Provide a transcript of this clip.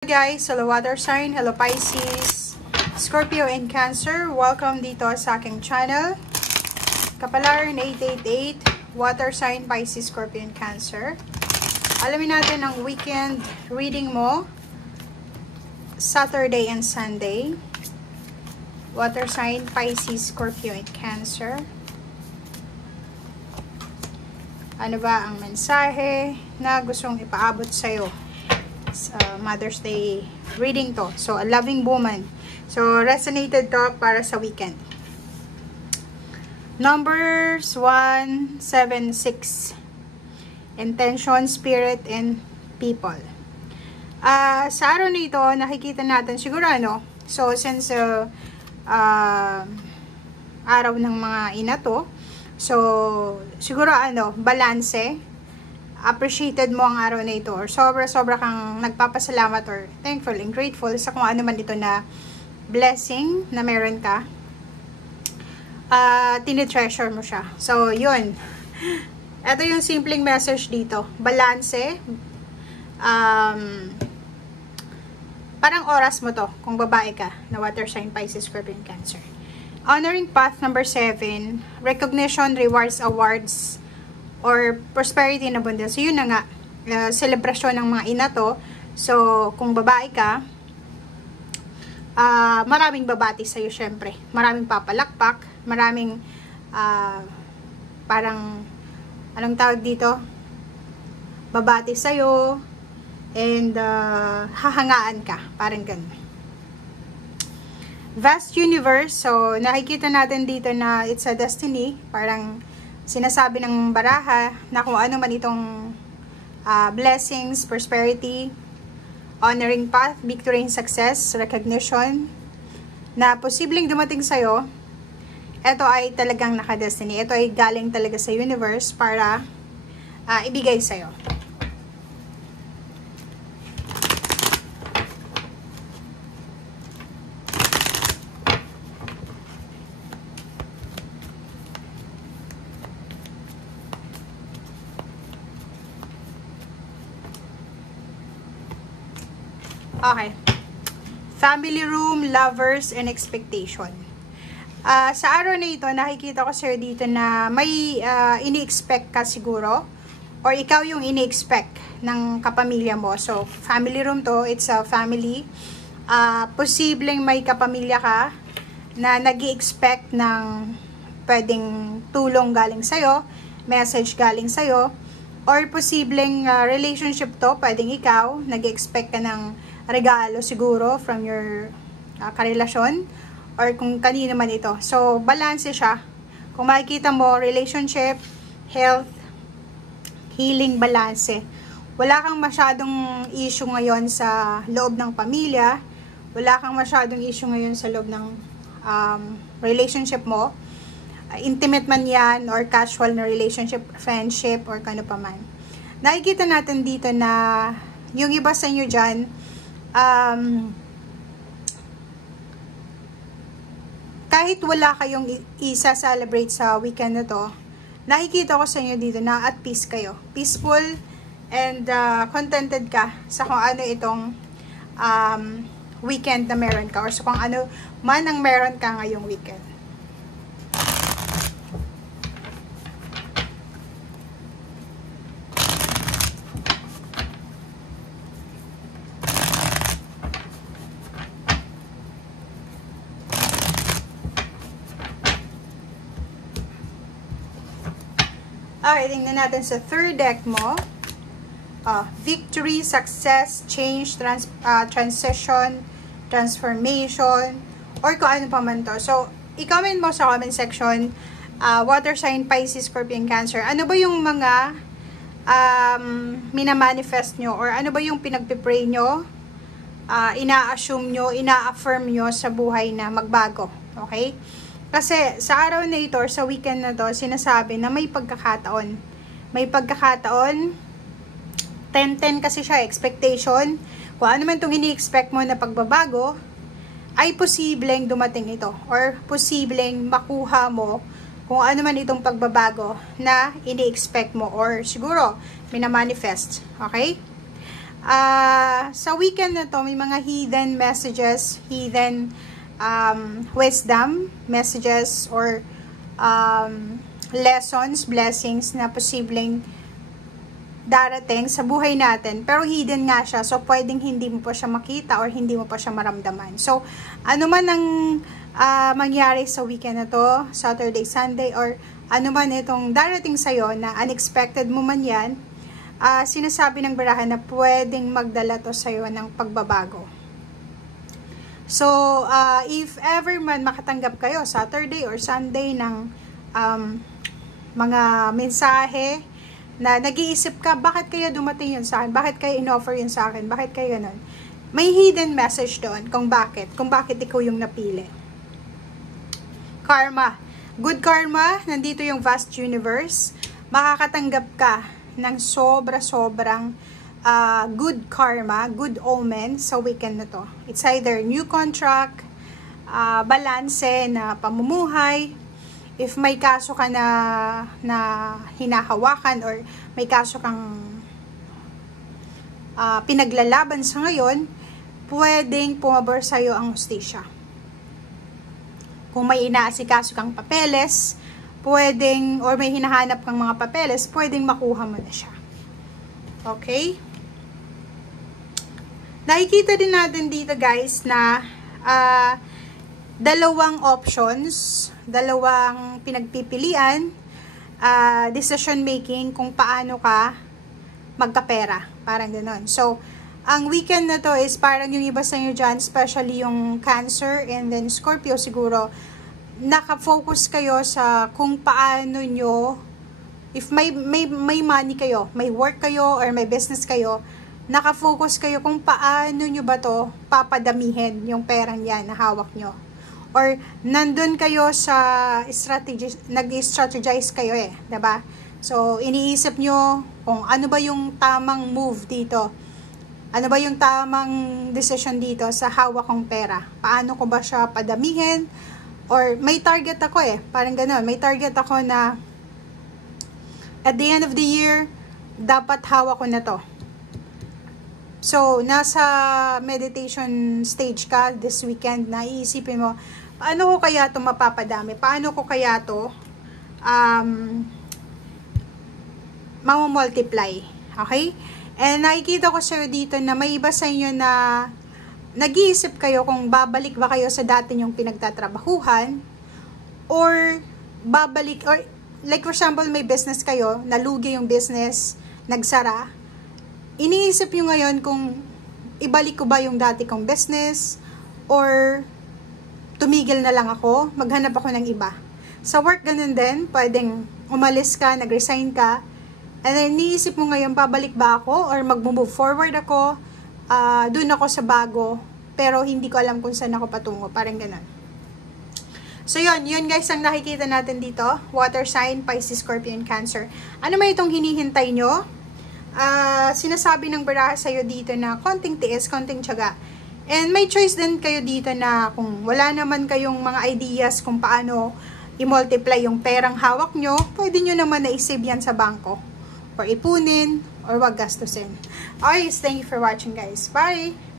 Guys, hello water sign, hello Pisces, Scorpio and Cancer. Welcome dito sa aking channel. Kapalaran 888, water sign, Pisces, Scorpio and Cancer. Alamin natin ang weekend reading mo, Saturday and Sunday. Water sign, Pisces, Scorpio and Cancer. Ano ba ang mensahe na gustong ipaabot sa'yo? Mother's Day reading to. So, a loving woman. So, resonated to para sa weekend. Numbers 1, 7, 6. Intention, spirit, and people. Sa araw na ito, nakikita natin siguro ano. So, since araw ng mga ina to, so, siguro ano, balanse. Appreciated mo ang araw na ito or sobra-sobra kang nagpapasalamat or thankful and grateful sa kung ano man ito na blessing na meron ka. Tinitreasure mo siya. So, yun. Ito yung simpleng message dito. Balanse. Parang oras mo to kung babae ka na water sign, Pisces, Scorpio, and Cancer. Honoring path number 7. Recognition, rewards, awards, or prosperity and abundance. So, yun na nga. Selebrasyon ng mga ina to. So, kung babae ka, maraming babati sa'yo syempre. Maraming papalakpak. Maraming, parang, anong tawag dito? Babati sa'yo. And, hahangaan ka. Parang ganun. Vast universe. So, nakikita natin dito na it's a destiny. Parang, sinasabi ng baraha na kung ano man itong blessings, prosperity, honoring path, victory and success, recognition, na posibleng dumating sa'yo, ito ay talagang nakadestiny. Ito ay galing talaga sa universe para ibigay sa'yo. Okay. Family room, lovers, and expectation. Sa araw na ito, nakikita ko sir dito na may ini-expect ka siguro. Or ikaw yung ini-expect ng kapamilya mo. So, family room to, it's a family. Posibleng may kapamilya ka na nag-i-expect ng pwedeng tulong galing sa'yo, message galing sa'yo. Or posibleng relationship to, pwedeng ikaw, nag-i-expect ka ng regalo siguro from your karelasyon or kung kanino man ito. So, balance siya. Kung makikita mo, relationship, health, healing, balance. Wala kang masyadong issue ngayon sa loob ng pamilya. Wala kang masyadong issue ngayon sa loob ng relationship mo. Intimate man yan or casual na relationship, friendship, or kano pa man. Nakikita natin dito na yung iba sa inyo dyan, kahit wala kayong isa-celebrate sa weekend na to, nakikita ko sa inyo dito na at peace kayo. Peaceful and contented ka sa kung ano itong weekend na meron ka or sa kung ano man ang meron ka ngayong weekend. Okay, tingnan natin sa third deck mo. Victory, success, change, transition, transformation, or kung ano pa man to. So, i-comment mo sa comment section, water sign, Pisces, Scorpio, and Cancer. Ano ba yung mga minamanifest nyo? Or ano ba yung pinagpipray nyo? Ina-assume nyo, ina-affirm nyo sa buhay na magbago. Okay? Kasi sa araw na ito or sa weekend na to, sinasabi na may pagkakataon. May pagkakataon, 10-10 kasi siya, expectation. Kung ano man itong ini-expect mo na pagbabago, ay posibleng dumating ito. Or posibleng makuha mo kung ano man itong pagbabago na ini-expect mo. Or siguro, minamanifest. Okay? Sa weekend na to, may mga hidden messages, hidden wisdom messages, or lessons, blessings na posibleng darating sa buhay natin, pero hidden nga siya, so pwedeng hindi mo pa siya makita or hindi mo pa siya maramdaman. So ano man ang mangyari sa weekend na to, Saturday, Sunday, or ano man itong darating sa'yo na unexpected mo man yan, sinasabi ng barahan na pwedeng magdala to sa'yo ng pagbabago. So if ever man makatanggap kayo Saturday or Sunday ng mga mensahe na nag-iisip ka, bakit kaya dumating yun sa akin? Bakit kaya in-offer yun sa akin? Bakit kaya ganun? May hidden message doon kung bakit ikaw yung napili. Karma. Good karma, nandito yung vast universe. Makakatanggap ka ng sobra-sobrang good karma, good omen sa weekend na to. It's either new contract, balanse na pamumuhay, if may kaso ka na hinahawakan or may kaso kang pinaglalaban sa ngayon, pwedeng pumabor sa'yo ang hustisya. Kung may inaasikaso kang papeles, pwedeng, or may hinahanap kang mga papeles, pwedeng makuha mo na siya. Okay? Nakikita din natin dito guys na dalawang options, dalawang pinagpipilian, decision making kung paano ka magkapera, parang gano'n. So, ang weekend na to is parang yung iba sa inyo dyan, especially yung Cancer and then Scorpio siguro, nakafocus kayo sa kung paano nyo, if may money kayo, may work kayo or may business kayo, nakafocus kayo kung paano nyo ba to papadamihin yung perang yan na hawak nyo. Or nandun kayo sa nag-strategize kayo diba? So, iniisip nyo kung ano ba yung tamang move dito. Ano ba yung tamang decision dito sa hawak kong pera? Paano ko ba siya padamihin? Or may target ako parang gano'n. May target ako na at the end of the year, dapat hawak ko na to. So, nasa meditation stage ka this weekend na iisipin mo, paano ko kaya ito mapapadami? Paano ko kaya ito mamamultiply? Okay? And nakikita ko sa'yo dito na may iba sa inyo na nag-iisip kayo kung babalik ba kayo sa dati yung pinagtatrabahuhan or babalik, or like for example, may business kayo, nalugi yung business, nagsara. Iniisip nyo ngayon kung ibalik ko ba yung dati kong business or tumigil na lang ako, maghanap ako ng iba. Sa work ganun din, pwedeng umalis ka, nag-resign ka, and then iniisip mo ngayon, babalik ba ako or mag-move forward ako, dun ako sa bago, pero hindi ko alam kung saan ako patungo, parang ganun. So yun guys ang nakikita natin dito, water sign, Pisces, Scorpio, and Cancer. Ano ba itong hinihintay nyo? Sinasabi ng baraha sa'yo dito na konting tiis, konting tiyaga. And may choice din kayo dito na kung wala naman kayong mga ideas kung paano i-multiply yung perang hawak nyo, pwede nyo naman na-save yan sa bangko. Or ipunin, or wag gastusin. Alright, thank you for watching guys. Bye!